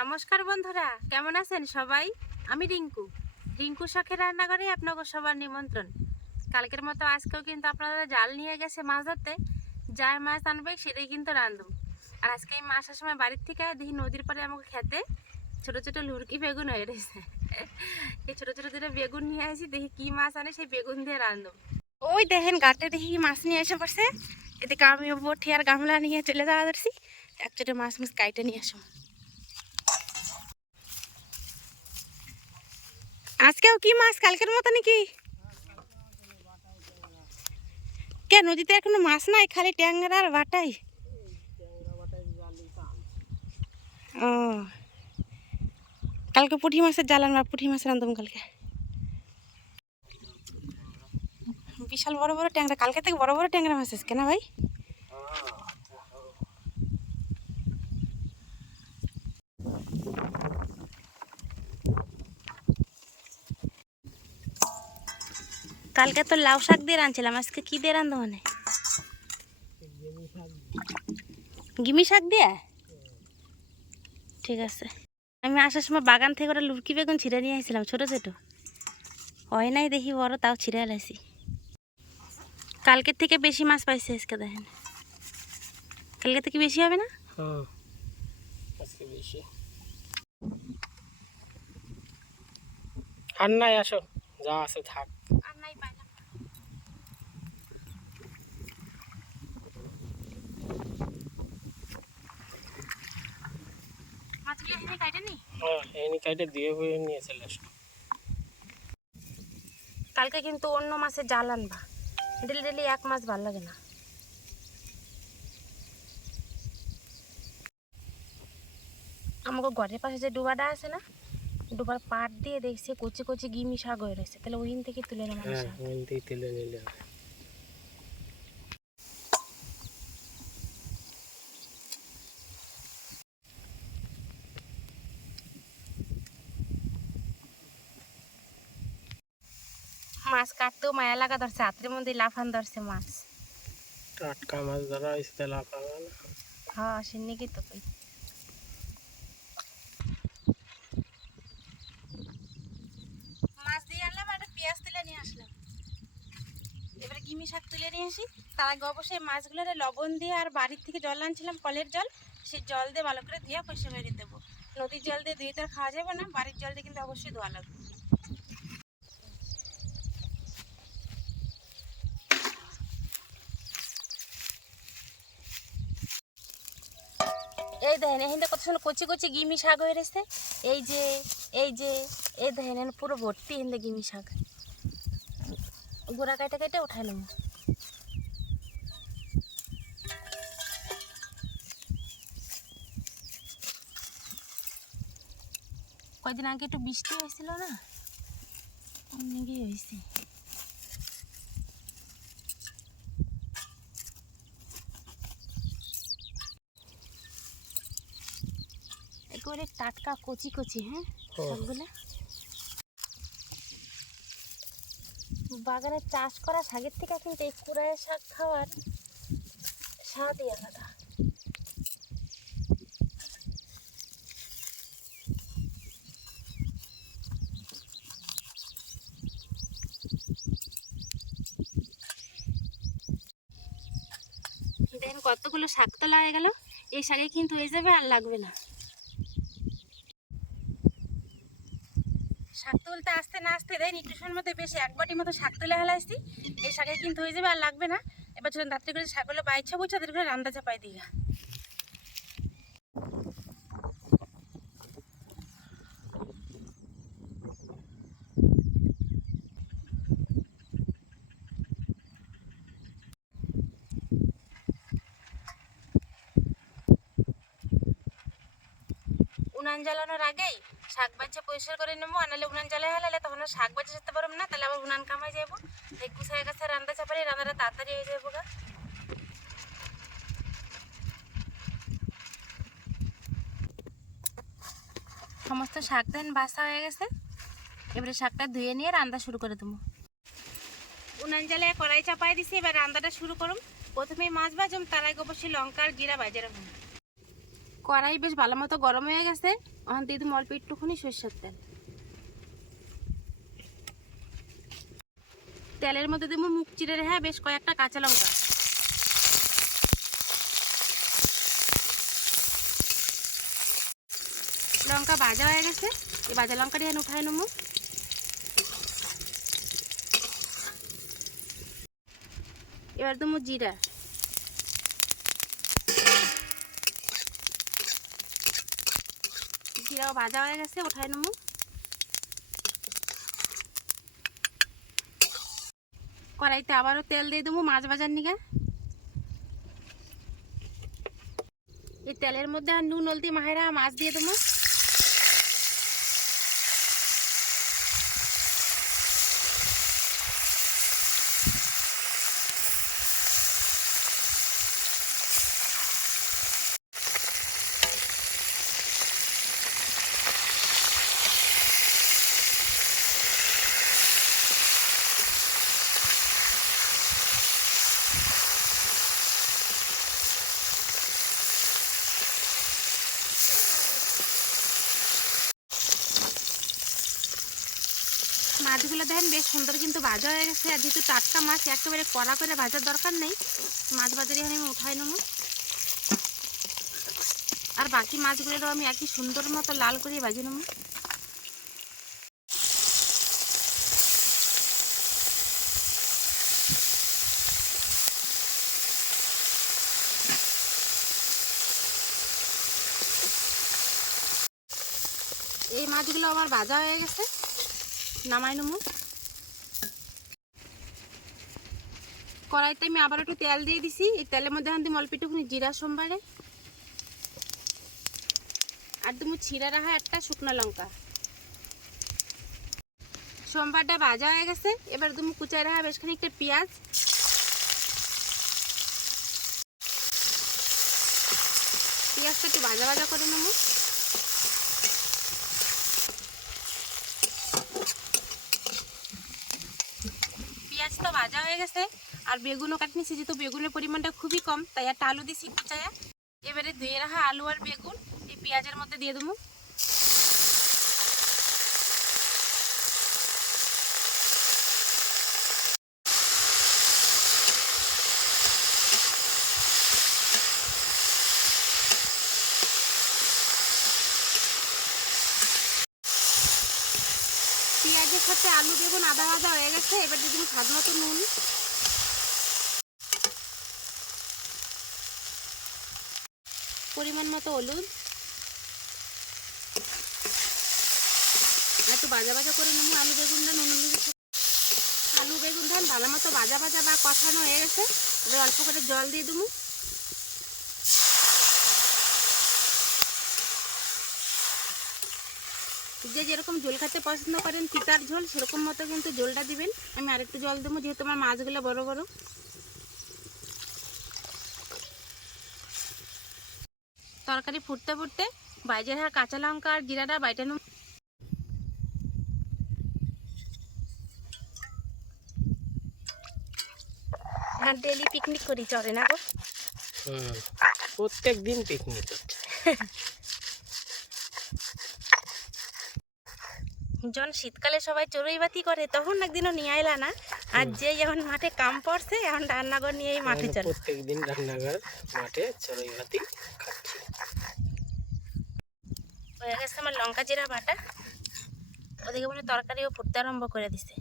নমস্কার বন্ধুরা, কেমন আছেন সবাই? আমি রিঙ্কু। রিঙ্কু শাখের রান্নাঘরে আপনাকে সবার নিমন্ত্রণ। কালকের মতো আজকেও কিন্তু আপনারা জাল নিয়ে গেছে মাছ ধরতে। যার মাছ আনবে সেটাই কিন্তু রান্ধব আর আজকে এই মাছ আসার সময় বাড়ির থেকে দেখি নদীর পাড়ে আমাকে খেতে ছোট ছোট লুরকি বেগুন হয়ে রয়েছে। এই ছোট ছোট দুটো বেগুন নিয়ে আসি, দেখি কি মাছ আনে, সেই বেগুন দিয়ে রান্ধব ওই দেখেন গাটে দেখি মাছ নিয়ে এসে পড়ছে। এদিকে আমি বটি আর গামলা নিয়ে চলে যাওয়া ধরছি। এক চোটে মাছ মাছ কাইটে নিয়ে আসো। আজকেও কি মাছ? কালকের মতো নাকি? কে, নদীতে এখনও মাছ নাই? খালি ট্যাংরা আর বাটাই। ও। কালকে পুঁটি মাছের জাল আনবা পুঁটি মাছের আনতাম কালকে। বিশাল বড় বড় ট্যাংরা। কালকে থেকে বড় বড় ট্যাংরা মাছ আজকে না ভাই? কালকে তো লাউ শাক দিয়ে রাঁধছিলাম আজকে কি দিয়ে রাঁধো মানে? গিমি শাক দিয়ে? ঠিক আছে। আমি আসার সময় বাগান থেকে ওটা লুরকি বেগুন ছিঁড়ে নিয়ে আসছিলাম ছোটো ছোটো। হয় নাই দেখি বড় তাও ছিঁড়ে আলাইছি কালকের থেকে বেশি মাছ পাইছে আজকে দেখেন। কালকে থেকে বেশি হবে না? হ্যাঁ। বেশি। আর নাই আসো। যা আছে থাক আর নাই পাইলাম হ্যাঁ কাইটে দিয়ে হয়ে কালকে কিন্তু অন্য মাছের জাল আনবা। ডেলি ডেলি এক মাছ ভালো লাগে না। আমাকে ঘরের পাশে যে ডুবাটা আছে না ডুবার পাট দিয়ে দেখছে কচি কচি গিমি শাক হয়ে রয়েছে। তাহলে ওইখান থেকে তুলে নেওয়া হ্যাঁ থেকে তুলে নিলে হবে। মাছ কাটতেও মায়া লাগা ধরছে হাতের মধ্যে লাফান ধরছে মাছ। টাটকা মাছ ধরা হয়েছে তাহলে হ্যাঁ সে নাকি তো মাছ দিয়ে আনলাম একটা পেঁয়াজ তুলে নিয়ে আসলাম। এবারে গিমি শাক তুলে নিয়ে আসি। তার আগে অবশ্যই মাছগুলোর লবণ দিয়ে আর বাড়ির থেকে জল আনছিলাম কলের জল। সেই জল দিয়ে ভালো করে ধুয়ে পয়সা বেরিয়ে দেবো। নদীর জল দিয়ে ধুয়ে তো খাওয়া যাবে না বাড়ির জল দিয়ে কিন্তু অবশ্যই ধোয়া লাগবে। এই দেখেন, এখানে কত সুন্দর কচি কচি গিমি শাক হয়ে রয়েছে। এই যে এই যে, এই দেখেন পুরো ভর্তি এখানে গিমি শাক। গোড়া কাইটা কাইটা উঠাইলাম কয়দিন আগে একটু বৃষ্টি হয়েছিল না? অনেকই হয়েছে। একেবারে টাটকা কচি কচি হ্যাঁ। শাকগুলো বাগানে চাষ করা শাকের থেকে কিন্তু এই কুড়ায় শাক খাওয়ার স্বাদই আলাদা। দেখেন কতগুলো শাক তোলা হয়ে গেল? এই শাকে কিন্তু হয়ে যাবে আর লাগবে না। শাক তুলতে আসতে না আসতে একটু সময়ের মধ্যে বেশি এক বাটির মতো শাক তুলে হেলাইছি এই শাকে কিন্তু হয়ে যাবে আর লাগবে না। এবার চলুন রাত্রে করে শাকগুলো বাইছে বুঝছে তাদের করে রান্না চাপাই দিঘা উনান জ্বালানোর আগেই শাক বাচ্চা পরিষ্কার করে নেব আনালে উনান জ্বালাই হেলালে তখন শাক বাচ্চা যেতে পারব না, তাহলে আবার উনান কামাই যাব এই কুসায় কাছে রান্না চাপালে রান্নাটা তাড়াতাড়ি হয়ে যাব গা। সমস্ত শাক দেন বাসা হয়ে গেছে, এবারে শাকটা ধুয়ে নিয়ে রান্না শুরু করে দেবো। উনান জ্বালে কড়াই চাপাই দিছি, এবার রান্নাটা শুরু করুম। প্রথমেই মাছ ভাজুম, তার আগে অবশ্যই লঙ্কা আর জিরা বাজে রাখুন কড়াই বেশ ভালো মতো গরম হয়ে গেছে। ওখান দিয়ে অল্প একটুখানি সর্ষের তেল। তেলের মধ্যে দেবো মুখ চিড়ে রেখে বেশ কয়েকটা কাঁচা লঙ্কা। লঙ্কা ভাজা হয়ে গেছে। এই ভাজা লঙ্কা দিয়ে উঠাই নেব। এবার দেবো জিরা। জিরাও ভাজা হয়ে গেছে, উঠাই নেব। কড়াইতে আবারও তেল দিয়ে দেবো মাছ ভাজার নিকে। এই তেলের মধ্যে আর নুন, হলদি, মাহেরা, মাছ দিয়ে দেবো। মাছগুলো দেখেন বেশ সুন্দর কিন্তু ভাজা হয়ে গেছে। আর যেহেতু টাটকা মাছ, একেবারে কড়া করে ভাজার দরকার নেই। মাছ বাজারে এখানে আমি উঠাই নেব। আর বাকি মাছগুলো আমি একই সুন্দর মতো লাল করে ভাজি নেব। এই মাছগুলো আমার ভাজা হয়ে গেছে। নামাই নেব। কড়াইতে আমি আবার একটু তেল দিয়ে দিছি। এই তেলের মধ্যে আনতে অল্প একটুখানি জিরা সোমবারে। আর তুমি ছিঁড়া রাখা একটা শুকনো লঙ্কা। সোমবারটা ভাজা হয়ে গেছে। এবার তুমি কুচাই রাখা বেশ খানিকটা পেঁয়াজ। পেঁয়াজটা একটু ভাজা ভাজা করে নেব পেঁয়াজ তো ভাজা হয়ে গেছে। আর বেগুনও কাটি নিছি যেহেতু বেগুনের পরিমাণটা খুবই কম, তাই একটা আলু দিছি, কুচায়া। এবারে ধুয়ে রাখা আলু আর বেগুন, এই পেঁয়াজের মধ্যে দিয়ে দেবো পেঁয়াজের সাথে আলু বেগুন আদা আদা হয়ে গেছে, এবার দিয়ে দেবো স্বাদ মতো নুন। পরিমাণ মতো হলুদ। একটু ভাজা ভাজা করে নেব, আলু বেগুনটা নুন হলুদের সাথে। আলু, বেগুন ধান ভালো মতো ভাজা ভাজা বা কষানো হয়ে গেছে, এবার অল্প করে জল দিয়ে দেবো। যে যেরকম ঝোল খেতে পছন্দ করেন তিতার ঝোল সেরকম মতো কিন্তু ঝোলটা দিবেন। আমি আরেকটু জল দেবো যেহেতু আমার মাছগুলো বড় বড়। তরকারি ফুটতে ফুটতে বাইজের হার কাঁচা লঙ্কা আর জিরাটা বাইটে নেব। আর ডেলি পিকনিক করি চলে না গো। হুম প্রত্যেক দিন পিকনিক। হচ্ছে যখন শীতকালে সবাই চড়ুই বাতি করে তখন একদিনও নিয়ে আইলা না। আর যে যখন মাঠে কাম পড়ছে এখন রান্নাঘর নিয়েই মাঠে চলে। প্রত্যেক দিন রান্নাঘর মাঠে চড়ুই বাতি খাচ্ছি। হয়ে গেছে আমার লঙ্কা জিরা বাটা। ওদিকে মনে তরকারিও ফুটতে আরম্ভ করে দিছে।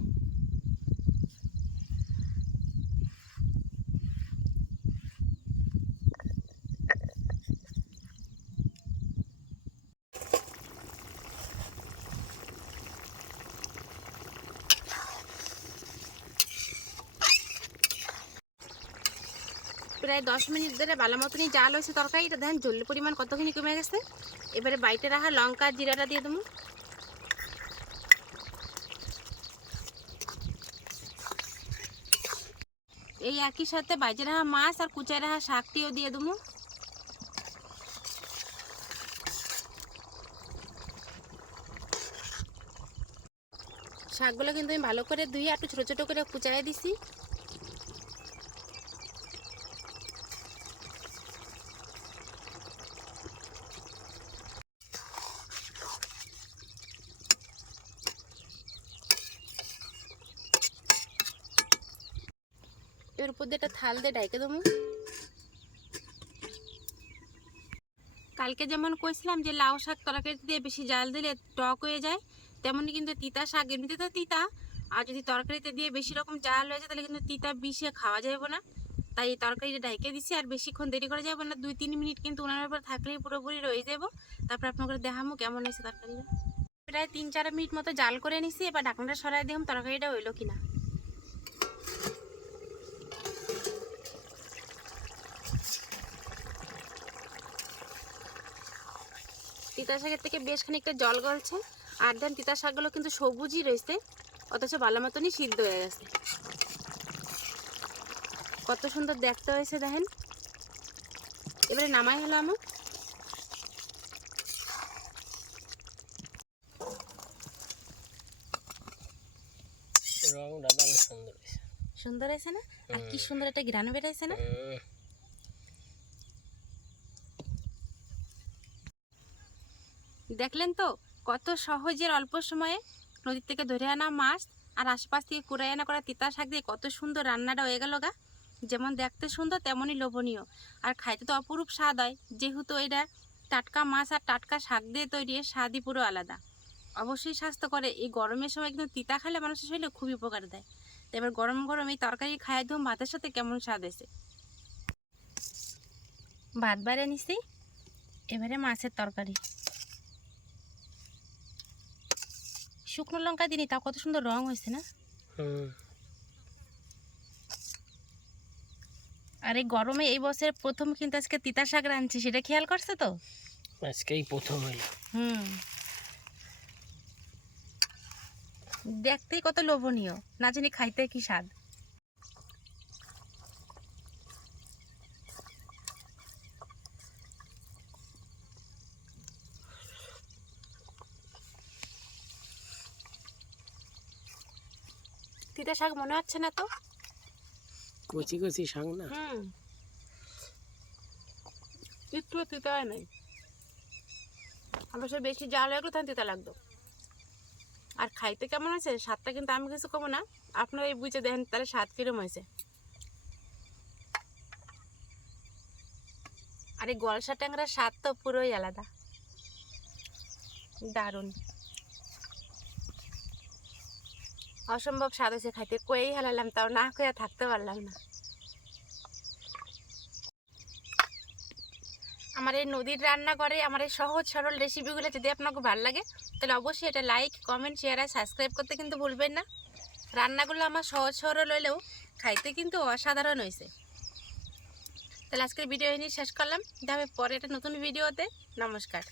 প্রায় দশ মিনিট ধরে ভালো মতনই জাল হয়েছে তরকারিটা দেখেন, জলের পরিমাণ কতখানি কমে গেছে। এবারে বাইটে রাখা লঙ্কা জিরাটা দিয়ে দেবো। এই একই সাথে বাইজে রাখা মাছ আর কুচাই রাখা শাকটিও দিয়ে দেবো। শাকগুলো কিন্তু আমি ভালো করে ধুয়ে একটু ছোটো ছোটো করে কুচাই দিছি। একটা থাল দিয়ে ডাইকে দেবো। কালকে যেমন কইছিলাম যে লাউ শাক তরকারি দিয়ে বেশি জাল দিলে টক হয়ে যায় তেমনই কিন্তু তিতা শাক, এমনিতে তো তিতা। আর যদি তরকারিতে দিয়ে বেশি রকম জাল হয়ে যায়, তাহলে কিন্তু তিতা বিষে খাওয়া যাবে না। তাই এই তরকারিটা ঢাইকে দিছি, আর বেশিক্ষণ দেরি করা যাবে না। দুই তিন মিনিট কিন্তু উনার উপর থাকলেই পুরোপুরি রয়ে যাব তারপর আপনাকে দেখামো কেমন হয়েছে তরকারিটা। প্রায় তিন চার মিনিট মতো জাল করে নিছি, এবার ঢাকনাটা সরাই দেখুন তরকারিটা হইল কিনা। তিতা শাকের থেকে বেশ খানিকটা জল গলছে আর দেন তিতা শাকগুলো কিন্তু সবুজই রয়েছে অথচ ভালো মতনই সিদ্ধ হয়ে গেছে। কত সুন্দর দেখতে হয়েছে দেখেন। এবারে নামাই হলো আমার। সুন্দর হয়েছে। না? আর কি সুন্দর একটা গ্রানো বেরোয়েছে না? দেখলেন তো? কত সহজের অল্প সময়ে নদীর থেকে ধরে আনা মাছ আর আশপাশ থেকে কুড়াই আনা করা তিতা শাক দিয়ে কত সুন্দর রান্নাটা হয়ে গেল গা। যেমন দেখতে সুন্দর, তেমনই লোভনীয়। আর খাইতে তো অপরূপ স্বাদ হয়। যেহেতু এটা টাটকা মাছ আর টাটকা শাক দিয়ে তৈরি স্বাদই পুরো আলাদা। অবশ্যই স্বাস্থ্য করে এই গরমের সময় কিন্তু তিতা খেলে মানুষের শরীরে খুবই উপকার দেয়। এবার গরম গরম এই তরকারি খাই ধুম ভাতের সাথে কেমন স্বাদ হয়েছে? ভাত বাইরে নিছি। এবারে মাছের তরকারি। শুকনো লঙ্কা দিনি তা কত সুন্দর রং হয়েছে না? আরে এই গরমে এই বছরের প্রথম কিন্তু আজকে তিতা শাক রাঁধছি সেটা খেয়াল করছে তো? আজকেই প্রথম হইল হুম। দেখতেই কত লোভনীয় না জানি খাইতে কি স্বাদ। তিতা শাক মনে হচ্ছে না তো? কচি কচি শাক না? হুম। একটু তিতা হয় নাই। অবশ্য বেশি জাল হয়ে গেলে তখন তিতা লাগতো। আর খাইতে কেমন হয়েছে? স্বাদটা কিন্তু আমি কিছু কমো না। আপনারা এই বুঝে দেখেন তাহলে স্বাদ কিরম হয়েছে। আর এই গলসা ট্যাংরার স্বাদ তো পুরোই আলাদা। দারুণ। অসম্ভব স্বাদ হয়েছে খাইতে। কয়েই হালালাম, তাও না কয়ে থাকতে পারলাম না। আমার এই নদীর রান্না করে আমার এই সহজ সরল রেসিপিগুলো যদি আপনাকে ভালো লাগে, তাহলে অবশ্যই এটা লাইক কমেন্ট শেয়ার আর সাবস্ক্রাইব করতে কিন্তু ভুলবেন না। রান্নাগুলো আমার সহজ সরল হলেও খাইতে কিন্তু অসাধারণ হয়েছে তাহলে আজকের ভিডিও এনে শেষ করলাম। দেখা পরে একটা নতুন ভিডিওতে নমস্কার।